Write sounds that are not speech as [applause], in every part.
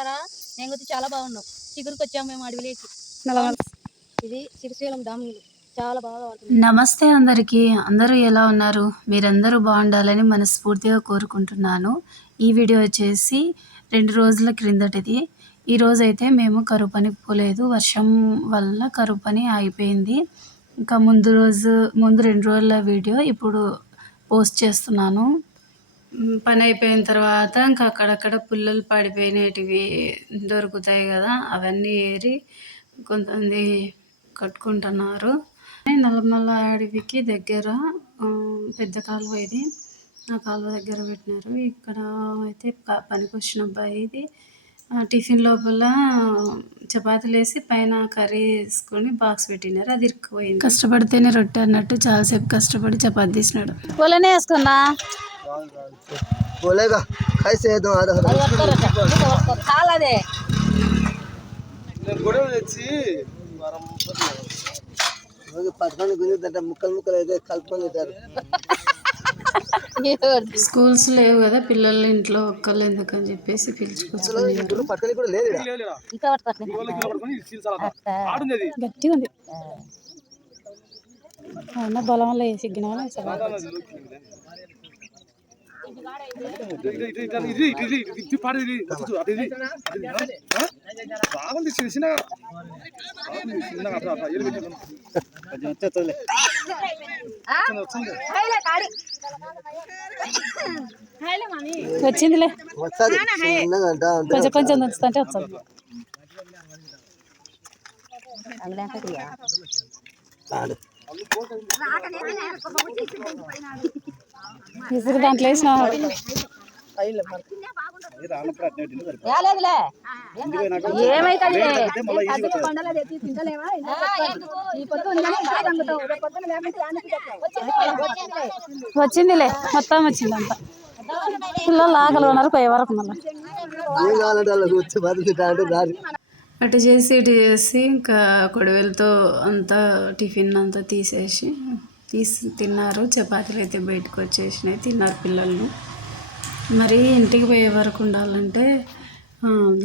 బాగున్నారా? నేను కూడా చాలా బాగున్నాం. చిగురుకు వచ్చాము మేము అడవిలోకి. ఇది చాలా బాగా వాడుతుంది నమస్తే అందరికీ. అందరూ ఎలా ఉన్నారు? మీరందరూ బాగుండాలని మనస్ఫూర్తిగా కోరుకుంటున్నాను. ఈ వీడియో వచ్చేసి రెండు రోజుల క్రిందటిది. ఈ రోజు అయితే మేము కరువు పనికి పోలేదు. వర్షం వల్ల కరువు పని ఆగిపోయింది. ఇంకా ముందు రోజు ముందు రెండు రోజుల వీడియో ఇప్పుడు పోస్ట్ చేస్తున్నాను. పని అయిపోయిన తర్వాత ఇంకా అక్కడక్కడ పుల్లలు పడిపోయినటివి దొరుకుతాయి కదా అవన్నీ ఏరి కొంతమంది కట్టుకుంటున్నారు. నల్లమల్ల అడవికి దగ్గర పెద్ద కాలువ ఇది. ఆ కాలువ దగ్గర పెట్టినారు. ఇక్కడ అయితే పనికి వచ్చిన అబ్బాయి ఇది. టిఫిన్ లోపల చపాతీలు వేసి పైన కర్రీ వేసుకొని బాక్స్ పెట్టినారు. అది ఇరుక్కుపోయింది. కష్టపడితేనే రొట్టె అన్నట్టు చాలాసేపు కష్టపడి చపాతీ తీసినాడు. పొలనే వేసుకున్నా? बोलेगा कैसे है तुम्हारा చాలాదే గొడవ తెచ్చి పట్టుకొని గుంజుతుంటే ముక్కలు ముక్కలు అయితే కలుపుకొని తింటారు స్కూల్స్ లేవు కదా పిల్లలు ఇంట్లో ఒక్కళ్ళు ఎందుకని చెప్పేసి పిలుచుకొచ్చుకున్నారు ఇప్పుడు పట్టుకొని కూడా లేదు ఈడ. ఇంకా పట్టుకోట్లే గట్టిగా ఉంది అవునా బలం వల్ల సిగ్గిన బాగుంది చిన్న వచ్చిందిలే వస్తుంది చిన్నగా అంట అంటే కొంచెం కొంచెం దంచుతుంటే వస్తుంది ఆడు. ఇసురు దాంట్లో వేసిన వచ్చిందిలే. మొత్తం వచ్చింది అంతా పిల్లలు ఆకలి ఉన్నారు పోయే వరకు మళ్ళీ. అటు చేసి ఇటు చేసి ఇంకా కొడవలతో అంతా టిఫిన్ అంతా తీసేసి తీసి తిన్నారు. చపాతీలు అయితే బయటకు వచ్చేసినాయి తిన్నారు పిల్లలు. మరి ఇంటికి పోయే వరకు ఉండాలంటే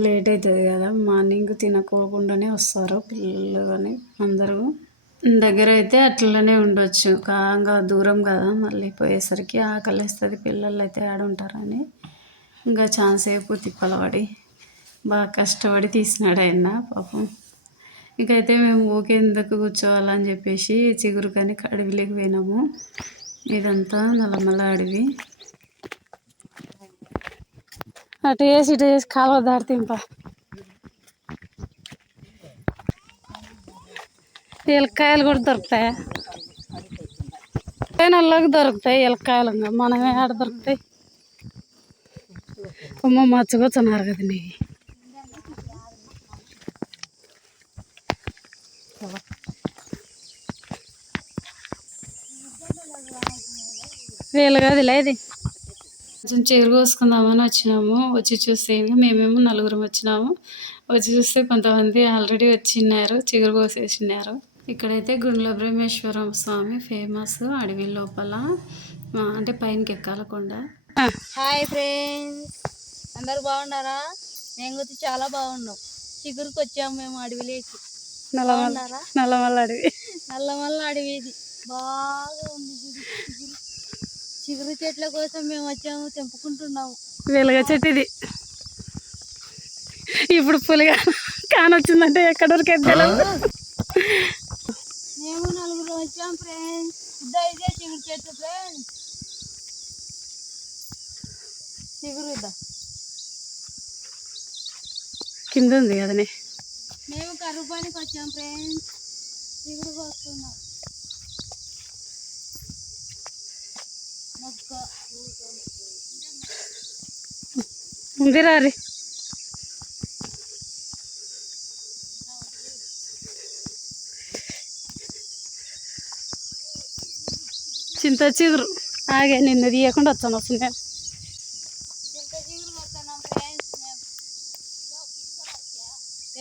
లేట్ అవుతుంది కదా. మార్నింగ్ తినకోకుండానే వస్తారు పిల్లలు కానీ అందరూ. దగ్గర అయితే అట్లనే ఉండొచ్చు. కాగా దూరం కదా మళ్ళీ పోయేసరికి ఆకలిస్తుంది పిల్లలు అయితే ఆడుంటారని. ఇంకా ఛాన్స్ సేపు తిప్పలపడి బాగా కష్టపడి తీసినాడు ఆయన పాపం. ఇంకైతే మేము ఊకే ఎందుకు కూర్చోవాలని చెప్పేసి చిగురు కానీ అడవిలోకి పోయినాము. ఇదంతా నల్లమల్ల అడవి. అటు వేసి ఇటు వేసి కాలువ దాటి ఇంకా ఎలక్కాయలు కూడా దొరుకుతాయి? పైనల్లోకి దొరుకుతాయి ఎలక్కాయలు మనమే ఆడ దొరుకుతాయి. అమ్మ మచ్చగొచ్చున్నారు కదా నీ వేలు కాదులే ఇది. కొంచెం చీర కోసుకుందామని వచ్చినాము. వచ్చి చూస్తే ఇంకా మేమేమో నలుగురం వచ్చినాము. వచ్చి చూస్తే కొంతమంది ఆల్రెడీ వచ్చిన్నారు చిగురు కోసేసినారు. ఇక్కడైతే గుండ్ల బ్రహ్మేశ్వరం స్వామి ఫేమస్ అడవి లోపల అంటే పైనకి ఎక్కాల కొండ. Hi friends. అందరు బాగున్నారా? మేము కూడా చాలా బాగున్నాం. చిగురుకు వచ్చాము మేము అడవిలోకి. నల్లమల్ల అడవి. నల్లమల్ల అడవి ఇది. బాగా ఉంది చిగురు చెట్ల కోసం మేము వచ్చాము తెంపుకుంటున్నాము. వెలుగ చెట్టు ఇది. ఇప్పుడు పులిగా కానొచ్చిందంటే ఎక్కడ వరకు మేము నలుగురు వచ్చాం ఫ్రెండ్స్ ఇద్దా ఇదే చిగురు చెట్టు ఫ్రెండ్స్ చిగురు ఇద్దా. కింద ఉంది కదనే. మేము కరువు పనికి వచ్చాం ఫ్రెండ్స్ చిగురు వస్తున్నాం మొక్క ఉంది రారి చింత చిగురు. ఆగే నిన్న తీయకుండా వచ్చాను అసలు నేను. చిగురు ఫ్రెండ్స్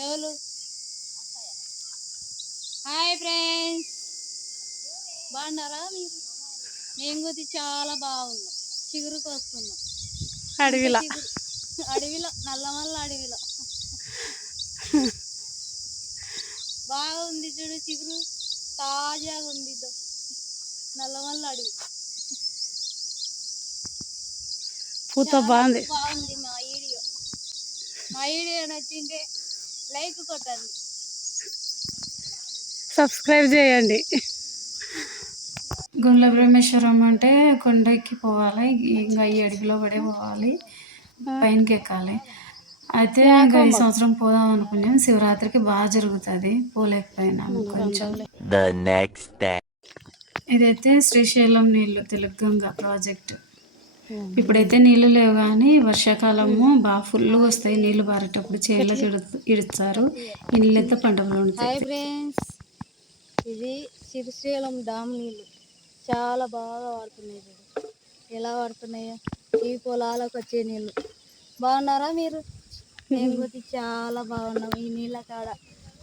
ఎవరు? Hi friends. బాగున్నారా మీరు? కూడా చాలా బాగున్నాం చిగురుకు వస్తున్నాం అడవిలా అడవిలో నల్లమల్ల అడవిలో. బాగుంది చూడు చిగురు. తాజాగా ఉంది నల్లమల్ల అడవి. పూత బాగుంది. బాగుంది మా వీడియో. మా వీడియో నచ్చింటే లైక్ కొట్టండి. సబ్స్క్రైబ్ చేయండి. గుండ్ల బ్రహ్మేశ్వరం అంటే కొండకి పోవాలి. ఇంకా ఈ అడవిలో పడే పోవాలి. పైనకి ఎక్కాలి అయితే ఇంకా ఈ సంవత్సరం పోదాం అనుకున్నాం. శివరాత్రికి బాగా జరుగుతుంది. పోలేకపోయినాం కొంచెం. The next day. ఇదైతే శ్రీశైలం నీళ్ళు తెలుగంగ ప్రాజెక్ట్. ఇప్పుడైతే నీళ్ళు లేవు కానీ వర్షాకాలము బాగా ఫుల్గా వస్తాయి. నీళ్ళు బారేటప్పుడు ఇడు [laughs] ఇడుస్తారు ఈ నీళ్ళైతే పంటలు హాయ్ ఉంటాయి ఫ్రెండ్స్. ఇది శ్రీశైలం డామ్ నీళ్ళు. చాలా బాగా వాడుతున్నాయి చూడు ఎలా వాడుతున్నాయో? ఈ పొలాలకు వచ్చే నీళ్ళు. బాగున్నారా మీరు? మేము [laughs] చాలా బాగున్నాం. ఈ నీళ్ళ కాడ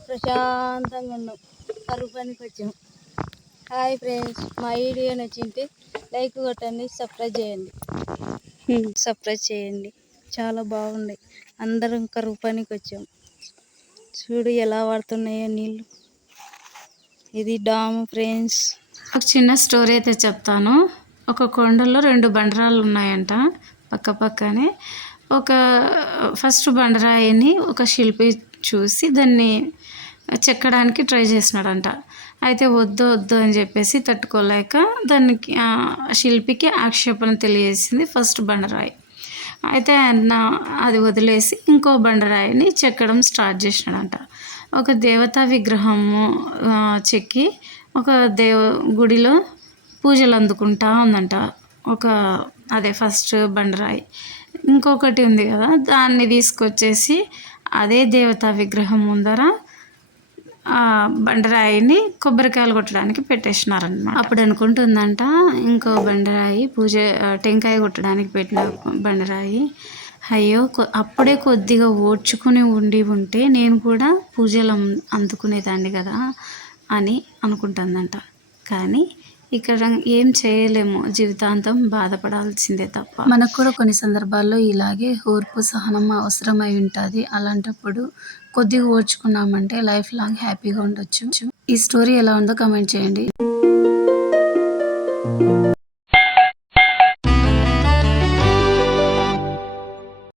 ప్రశాంతంగా ఉన్నాం. కరువు పనికి వచ్చాం. Hi friends. మా వీడియో నచ్చింటే లైక్ కొట్టండి సబ్స్క్రైబ్ చేయండి. సబ్స్క్రైబ్ చేయండి. చాలా బాగున్నాయి. అందరం కరువు పనికి వచ్చాం. చూడు ఎలా వాడుతున్నాయో నీళ్ళు. ఇది డామ్ ఫ్రెండ్స్. ఒక చిన్న స్టోరీ అయితే చెప్తాను. ఒక కొండలో రెండు బండరాలు ఉన్నాయంట పక్క పక్కనే. ఒక ఫస్ట్ బండరాయిని ఒక శిల్పి చూసి దాన్ని చెక్కడానికి ట్రై చేసినాడంట అయితే వద్దు వద్దు అని చెప్పేసి తట్టుకోలేక దానికి శిల్పికి ఆక్షేపణ తెలియజేసింది ఫస్ట్ బండరాయి. అయితే ఆయన అది వదిలేసి ఇంకో బండరాయిని చెక్కడం స్టార్ట్ చేసినాడంట. ఒక దేవతా విగ్రహము చెక్కి ఒక దేవ గుడిలో పూజలు అందుకుంటా ఉందంట. ఒక అదే ఫస్ట్ బండరాయి. ఇంకొకటి ఉంది కదా దాన్ని తీసుకొచ్చేసి అదే దేవతా విగ్రహం ముందర బండరాయిని కొబ్బరికాయలు కొట్టడానికి పెట్టేసినారనమాట అప్పుడు అనుకుంటుందంట ఇంకో బండరాయి పూజ టెంకాయ కొట్టడానికి పెట్టిన బండరాయి. అయ్యో కొ- అప్పుడే కొద్దిగా ఓడ్చుకుని ఉండి ఉంటే నేను కూడా పూజలు అం- అందుకునేదాన్ని కదా. అని అనుకుంటుందంట. కానీ ఇక్కడ ఏం చేయలేము. జీవితాంతం బాధపడాల్సిందే తప్ప. మనకు కూడా కొన్ని సందర్భాల్లో ఇలాగే ఓర్పు సహనం అవసరమై ఉంటుంది. అలాంటప్పుడు కొద్దిగా ఓర్చుకున్నామంటే లైఫ్ లాంగ్ హ్యాపీగా ఉండొచ్చు. ఈ స్టోరీ ఎలా ఉందో కమెంట్ చేయండి.